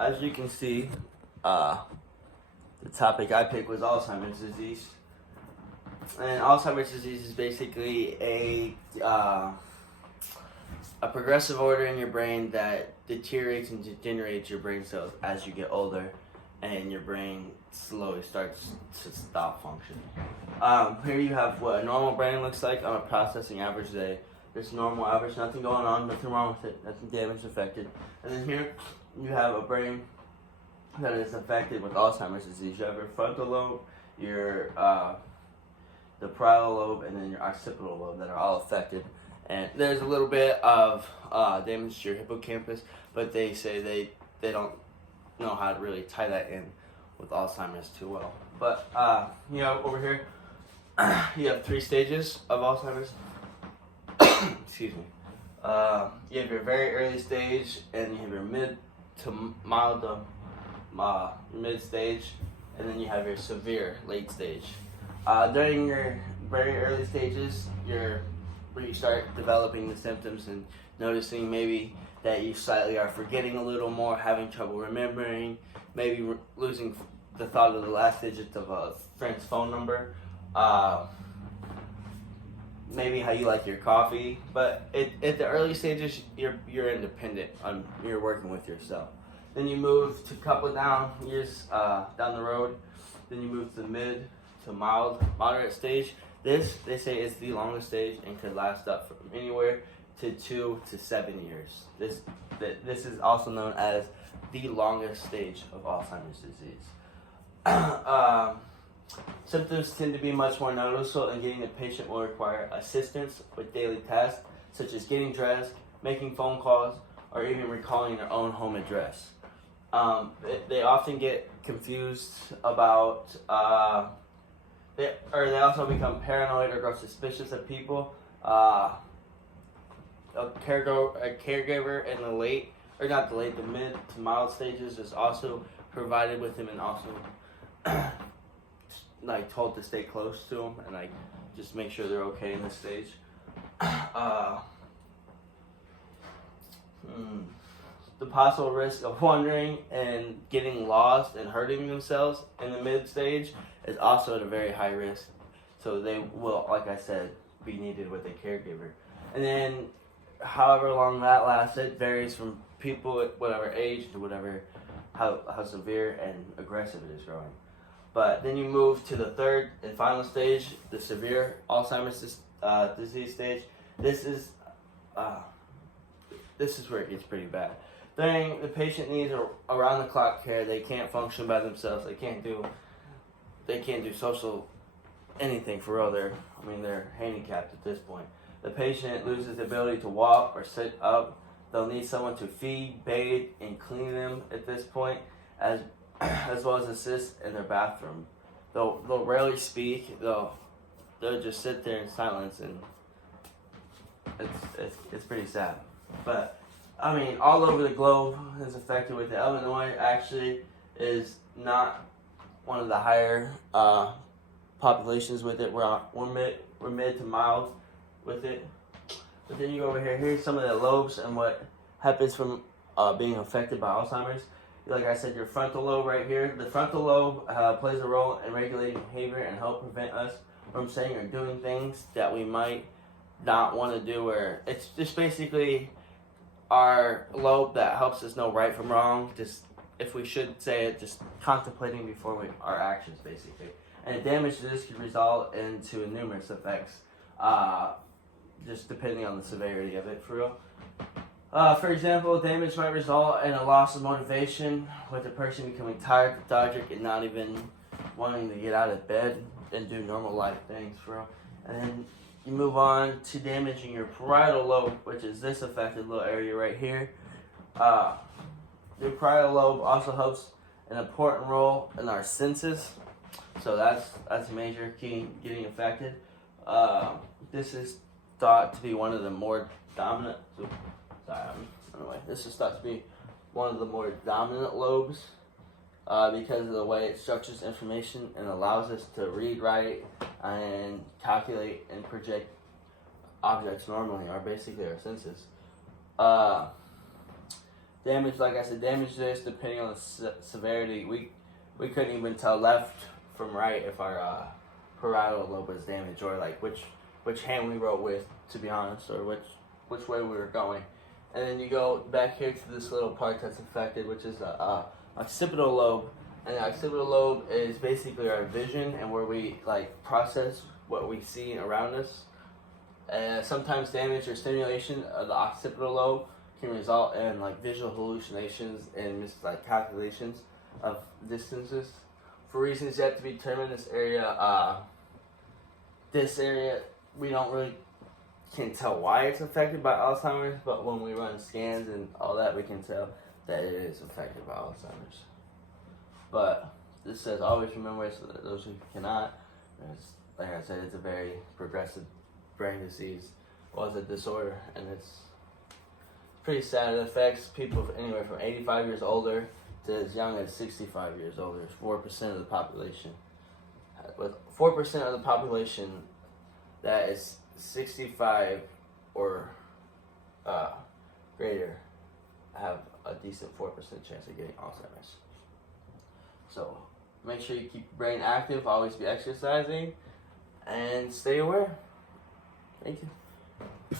as you can see, the topic I picked was Alzheimer's disease. And Alzheimer's disease is basically a progressive order in your brain that deteriorates and degenerates your brain cells as you get older, and your brain slowly starts to stop functioning. Here you have what a normal brain looks like on a processing average day. There's normal average, nothing going on, nothing wrong with it, nothing damaged, affected. And then here you have a brain that is affected with Alzheimer's disease. You have your frontal lobe, your the parietal lobe, and then your occipital lobe that are all affected. And there's a little bit of damage to your hippocampus, but they say they don't know how to really tie that in with Alzheimer's too well. But over here, you have 3 stages of Alzheimer's. Excuse me. You have your very early stage, and you have your mid to mild to mid stage, and then you have your severe late stage. During your very early stages, where you start developing the symptoms and noticing maybe that you slightly are forgetting a little more, having trouble remembering, maybe losing the thought of the last digits of a friend's phone number, maybe how you like your coffee. But at the early stages, you're independent. You're working with yourself. Then you move to a couple years down the road. Then you move to the mid to moderate stage. This, they say, is the longest stage and could last up from anywhere to 2 to 7 years. This is also known as the longest stage of Alzheimer's disease. Symptoms tend to be much more noticeable, and getting the patient will require assistance with daily tasks such as getting dressed, making phone calls, or even recalling their own home address. They often get confused about, they also become paranoid or grow suspicious of people. A caregiver in the mid to mild stages is also provided with him, and also told to stay close to them and just make sure they're okay in this stage. The possible risk of wandering and getting lost and hurting themselves in the mid stage is also at a very high risk. So they will, like I said, be needed with a caregiver. And then however long that lasts, it varies from people at whatever age to whatever how severe and aggressive it is growing. But then you move to the third and final stage, the severe Alzheimer's disease stage. This is where it gets pretty bad. Then the patient needs around-the-clock care. They can't function by themselves. They can't do social anything for real. They're handicapped at this point. The patient loses the ability to walk or sit up. They'll need someone to feed, bathe, and clean them at this point, as well as assist in their bathroom. They'll rarely speak. They'll just sit there in silence, and it's pretty sad. But all over the globe is affected with it. Illinois actually is not one of the higher populations with it. We're mid to mild with it. But then you go over here. Here's some of the lobes and what happens from being affected by Alzheimer's. Like I said, your frontal lobe right here. The frontal lobe plays a role in regulating behavior and help prevent us from saying or doing things that we might not want to do. Or it's just basically our lobe that helps us know right from wrong. Just if we should say it, just contemplating before our actions, basically. And damage to this could result into numerous effects, just depending on the severity of it, for real. For example, damage might result in a loss of motivation, with the person becoming tired, lethargic, and not even wanting to get out of bed and do normal life things, for real. And then you move on to damaging your parietal lobe, which is this affected little area right here. Your parietal lobe also helps an important role in our senses, so that's a major key getting affected. This is thought to be one of the more dominant. This is thought to be one of the more dominant lobes because of the way it structures information and allows us to read, write, and calculate and project objects normally, or basically our senses. damage, like I said, damage this depending on the severity. We couldn't even tell left from right if our parietal lobe was damaged, or like which hand we wrote with, to be honest, or which way we were going. And then you go back here to this little part that's affected, which is the occipital lobe. And the occipital lobe is basically our vision and where we like process what we see around us. And sometimes damage or stimulation of the occipital lobe can result in like visual hallucinations and like calculations of distances. For reasons yet to be determined, this area we don't really can tell why it's affected by Alzheimer's, but when we run scans and all that, we can tell that it is affected by Alzheimer's. But this says always remember, so that those who cannot, like I said, it's a very progressive brain disease. Well, it's a disorder, and it's pretty sad. It affects people anywhere from 85 years older to as young as 65 years older. 4% of the population. With 4% of the population that is 65 or greater have a decent 4% chance of getting Alzheimer's. So make sure you keep your brain active, always be exercising, and stay aware. Thank you.